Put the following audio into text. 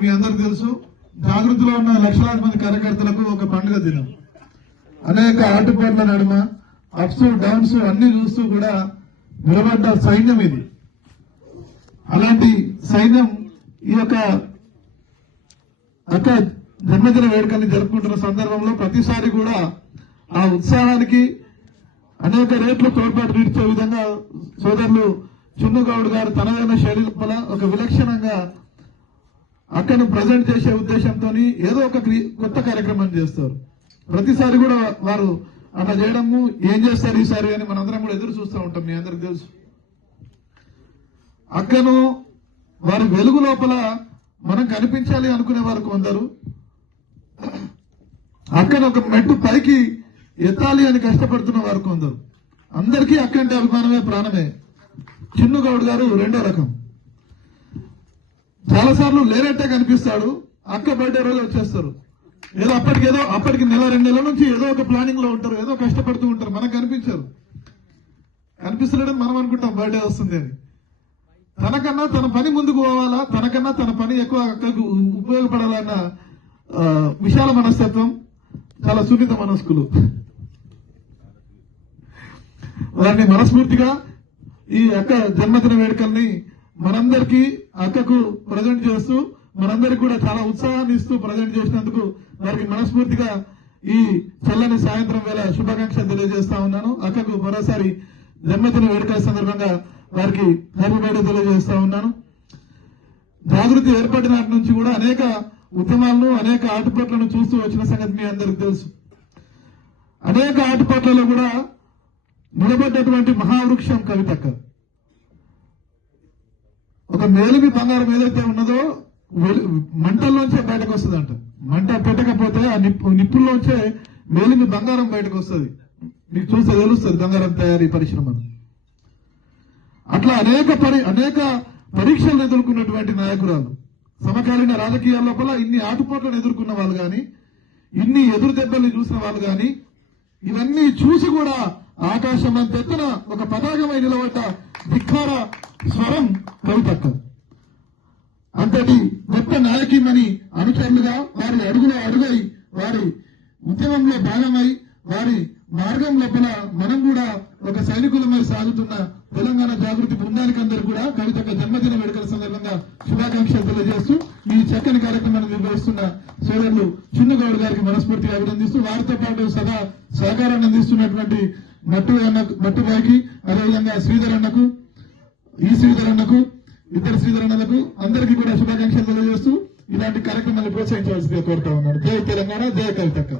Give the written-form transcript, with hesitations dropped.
మీ అందరికి తెలుసు, జాగృతిలో ఉన్న లక్షలాది మంది కార్యకర్తలకు ఒక పండుగ దినం. అనేక ఆటుపోట్ల నడుమ అప్స్ డౌన్స్ అన్ని చూస్తూ కూడా నిలబడ్డ సైన్యం ఇది. అలాంటి సైన్యం ఈ యొక్క జన్మదిన వేడుకల్ని జరుపుకుంటున్న సందర్భంలో ప్రతిసారి కూడా ఆ ఉత్సాహానికి అనేక రేట్లు తోడ్పాటు తీర్చే విధంగా సోదరులు చున్నుగౌడ్ గారు తనదైన శైలి లోపల ఒక విలక్షణంగా అక్కను ప్రజెంట్ చేసే ఉద్దేశంతో ఏదో ఒక కొత్త కార్యక్రమం చేస్తారు. ప్రతిసారి కూడా వారు అలా చేయడము ఏం చేస్తారు ఈసారి అని మనందరం కూడా ఎదురు చూస్తూ ఉంటాం. మీ అందరికి తెలుసు, అక్కను వారి వెలుగు లోపల మనం కనిపించాలి అనుకునే వారు కొందరు, అక్కను ఒక మెట్టు పైకి ఎత్తాలి అని కష్టపడుతున్న వారు కొందరు. అందరికీ అక్కంటే అభిమానమే ప్రాణమే. చిన్నుగౌడ్ గారు రెండో రకం. చాలా సార్లు లేనట్టే కనిపిస్తాడు, అక్క బర్త్డే రోజు వచ్చేస్తారు. ఏదో అప్పటికి నెల 2 నెలల నుంచి ఏదో ఒక ప్లానింగ్ లో ఉంటారు, ఏదో కష్టపడుతూ ఉంటారు. మనకు కనిపించారు, కనిపిస్తలేడని మనం అనుకుంటాం బర్త్డే వస్తుంది అని. తనకన్నా తన పని ముందుకు పోవాలా, తనకన్నా తన పని ఎక్కువ అక్కకు ఉపయోగపడాలన్న విశాల మనస్తత్వం, చాలా సున్నిత మనస్కులు. వారిని మనస్ఫూర్తిగా ఈ అక్క జన్మదిన వేడుకల్ని మనందరికీ అక్కకు ప్రజెంట్ చేస్తూ మనందరికి కూడా చాలా ఉత్సాహాన్ని ఇస్తూ ప్రజెంట్ చేసినందుకు వారికి మనస్ఫూర్తిగా ఈ చల్లని సాయంత్రం వేళ శుభాకాంక్షలు తెలియజేస్తా ఉన్నాను. అక్కకు మరోసారి జన్మదిన వేడుకల సందర్భంగా వారికి హ్యాపీ బర్త్డే తెలియజేస్తా ఉన్నాను. జాగృతి ఏర్పడిన నాటి నుంచి కూడా అనేక ఉద్యమాలను అనేక ఆటుపోట్లను చూస్తూ వచ్చిన సంగతి మీ అందరికి తెలుసు. అనేక ఆటుపోట్లలో కూడా నిలబడ్డటువంటి మహావృక్షం కవితక్క. ఒక మేలిమి బంగారం ఏదైతే ఉన్నదో మంటల్లోంచే బయటకు వస్తుందంట. మంట పెట్టకపోతే ఆ నిప్పుల్లోంచే మేలిమి బంగారం బయటకు వస్తుంది. మీకు చూస్తే తెలుస్తుంది బంగారం తయారీ పరిశ్రమ. అట్లా అనేక పరీక్షలను ఎదుర్కొన్నటువంటి నాయకురాలు. సమకాలీన రాజకీయాల లోపల ఇన్ని ఆటుపోట్లను ఎదుర్కొన్న వాళ్ళు గాని, ఇన్ని ఎదురు దెబ్బల్ని చూసిన వాళ్ళు గాని, ఇవన్నీ చూసి కూడా ఆకాశం అంతెత్తున ఒక పతాకమై నిలబడ్డ ధిక్కార స్వరం కవితక్క. అంతటి గొప్ప నాయకిమని అనుచరులుగా వారి అడుగులో అడుగై వారి ఉద్యమంలో భాగమై వారి మార్గం లోపల మనం కూడా ఒక సైనికులమై సాగుతున్న తెలంగాణ జాగృతి బృందానికి అందరూ కూడా కవితక్క జన్మదిన వేడుకల సందర్భంగా శుభాకాంక్షలు తెలియజేస్తూ ఈ చక్కని కార్యక్రమాన్ని నిర్వహిస్తున్న సోదరులు చిన్నుగౌడ్ గారికి మనస్ఫూర్తిగా అభినందిస్తూ వారితో పాటు సదా సహకారాన్ని అందిస్తున్నటువంటి మట్టుబాయికి, అదేవిధంగా శ్రీధర్ అన్నకు, ఈ శ్రీధర్ అన్నకు, ఇద్దరు శ్రీధర్ అన్నలకు అందరికీ కూడా శుభాకాంక్షలు తెలియజేస్తూ ఇలాంటి కార్యక్రమాన్ని ప్రోత్సహించవలసిందిగా కోరుతా ఉన్నాను. జై తెలంగాణ, జై కవితక్క.